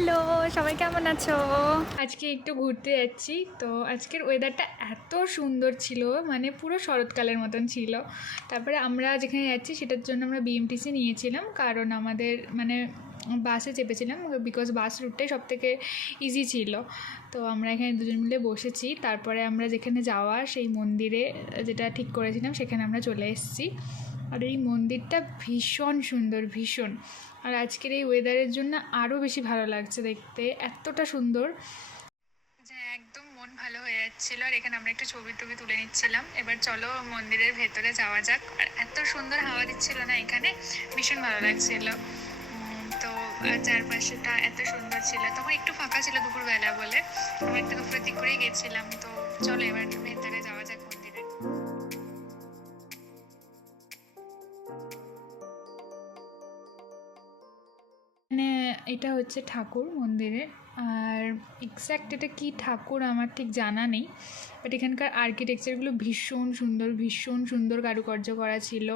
Hello, সবাই কেমন আছো? আজকে একটু ঘুরতে যাচ্ছি। তো আজকের ওয়েদারটা এত সুন্দর ছিল, মানে পুরো শরৎকালের মতন ছিল। তারপরে আমরা যেখানে যাচ্ছি সেটার জন্য আমরা বিএমটিসি নিয়েছিলাম, কারণ আমাদের মানে বাসে চেপেছিলাম, বিকজ বাস রুটটাই সবথেকে ইজি ছিল। তো আমরা এখানে দুজন মিলে বসেছি। তারপরে আমরা যেখানে যাওয়ার সেই মন্দিরে যেটা ঠিক করেছিলাম সেখানে আমরা চলে এসেছি। আর এই মন্দিরটা ভীষণ সুন্দর, ভীষণ। আর আজকের এই ওয়েদারের জন্য আরও বেশি ভালো লাগছে দেখতে, এতটা সুন্দর যে একদম মন ভালো হয়ে যাচ্ছিলো। আর এখানে আমরা একটু ছবি টবি তুলে নিচ্ছিলাম। এবার চলো মন্দিরের ভেতরে যাওয়া যাক। আর এত সুন্দর হাওয়া দিচ্ছিল না এখানে, ভীষণ ভালো লাগছিল। তো চারপাশেটা এত সুন্দর ছিল, তখন একটু ফাঁকা ছিল দুপুরবেলা বলে আমরা একটু দুপুরের দিক করেই গেছিলাম। তো চলো এবার ভেতরে যাওয়া যাক মন্দিরে। মানে এটা হচ্ছে ঠাকুর মন্দিরের। আর এক্স্যাক্ট এটা কী ঠাকুর আমার ঠিক জানা নেই, বাট এখানকার আর্কিটেকচারগুলো ভীষণ সুন্দর, ভীষণ সুন্দর কারুকার্য করা ছিল।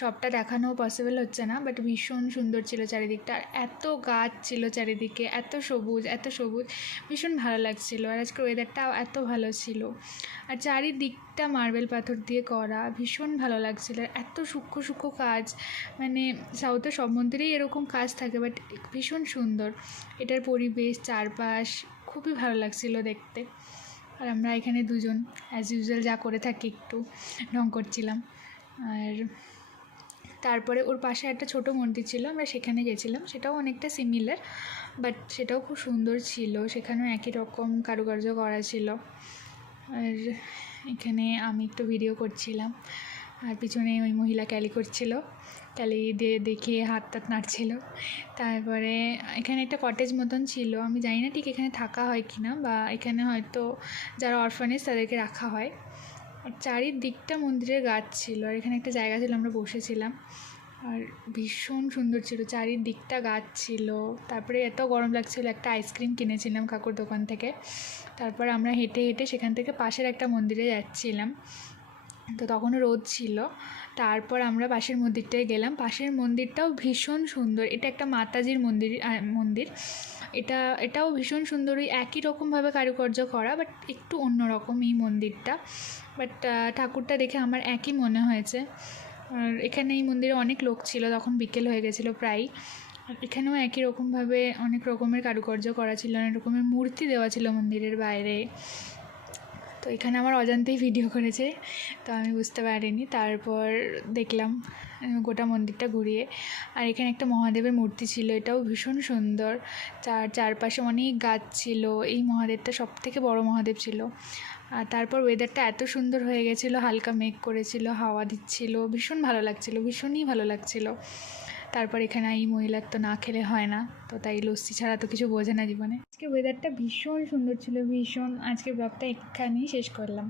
সবটা দেখানো পসিবল হচ্ছে না, বাট ভীষণ সুন্দর ছিল চারিদিকটা। আর এত গাছ ছিল চারিদিকে, এত সবুজ, এত সবুজ, ভীষণ ভালো লাগছিলো। আর আজকের ওয়েদারটাও এত ভালো ছিল। আর চারিদিকটা মার্বেল পাথর দিয়ে করা, ভীষণ ভালো লাগছিল। আর এত সূক্ষ্ম সূক্ষ্ম কাজ, মানে সাউথের সব মন্দিরেই এরকম কাজ থাকে, বাট ভীষণ সুন্দর এটার পরিবেশ, চারপাশ খুবই ভালো লাগছিল দেখতে। আর আমরা এখানে দুজন অ্যাজ ইউজুয়াল যা করে থাকি একটু ঢং করছিলাম। আর তারপরে ওর পাশে একটা ছোটো মন্দির ছিল, আমরা সেখানে গেছিলাম, সেটাও অনেকটা সিমিলার, বাট সেটাও খুব সুন্দর ছিল, সেখানেও একই রকম কারুকার্য করা ছিল। আর এখানে আমি একটু ভিডিও করছিলাম, আর পিছনে ওই মহিলা ক্যালি করছিল, ক্যালি দিয়ে দেখে হাত টাত নাড়ছিল। তারপরে এখানে একটা কটেজ মতন ছিল, আমি জানি না ঠিক এখানে থাকা হয় কি না, বা এখানে হয়তো যারা অরফানেজ তাদেরকে রাখা হয়। আর চারিদিকটা মন্দিরের গাছ ছিল, আর এখানে একটা জায়গা ছিল, আমরা বসেছিলাম। আর ভীষণ সুন্দর ছিল, চারিদিকটা গাছ ছিল। তারপরে এত গরম লাগছিল, একটা আইসক্রিম কিনেছিলাম কাকুর দোকান থেকে। তারপর আমরা হেঁটে হেঁটে সেখান থেকে পাশের একটা মন্দিরে যাচ্ছিলাম, তো তখনও রোদ ছিল। তারপর আমরা পাশের মন্দিরটায় গেলাম, পাশের মন্দিরটাও ভীষণ সুন্দর। এটা একটা মাতাজির মন্দির। এটাও ভীষণ সুন্দর, ওই একই রকমভাবে কারুকার্য করা, বাট একটু অন্যরকম এই মন্দিরটা। বাট ঠাকুরটা দেখে আমার একই মনে হয়েছে। আর এখানে এই মন্দিরে অনেক লোক ছিল, তখন বিকেল হয়ে গেছিলো প্রায়। আর এখানেও একই রকমভাবে অনেক রকমের কারুকার্য করা ছিল, অনেক রকমের মূর্তি দেওয়া ছিল মন্দিরের বাইরে। তো এখানে আমার অজান্তেই ভিডিও করেছে, তো আমি বুঝতে পারিনি। তারপর দেখলাম গোটা মন্দিরটা ঘুরিয়ে। আর এখানে একটা মহাদেবের মূর্তি ছিল, এটাও ভীষণ সুন্দর। চারপাশে অনেক গাছ ছিল, এই মহাদেবটা সবথেকে বড় মহাদেব ছিল। আর তারপর ওয়েদারটা এত সুন্দর হয়ে গেছিলো, হালকা মেঘ করেছিল, হাওয়া দিচ্ছিল, ভীষণ ভালো লাগছিলো, ভীষণই ভালো লাগছিলো। তারপর এখানে এই মহিলার তো না খেলে হয় না, তো তাই লস্যি ছাড়া তো কিছু বোঝে না জীবনে। আজকে ওয়েদারটা ভীষণ সুন্দর ছিল, ভীষণ। আজকের ব্লগটা এখানেই শেষ করলাম।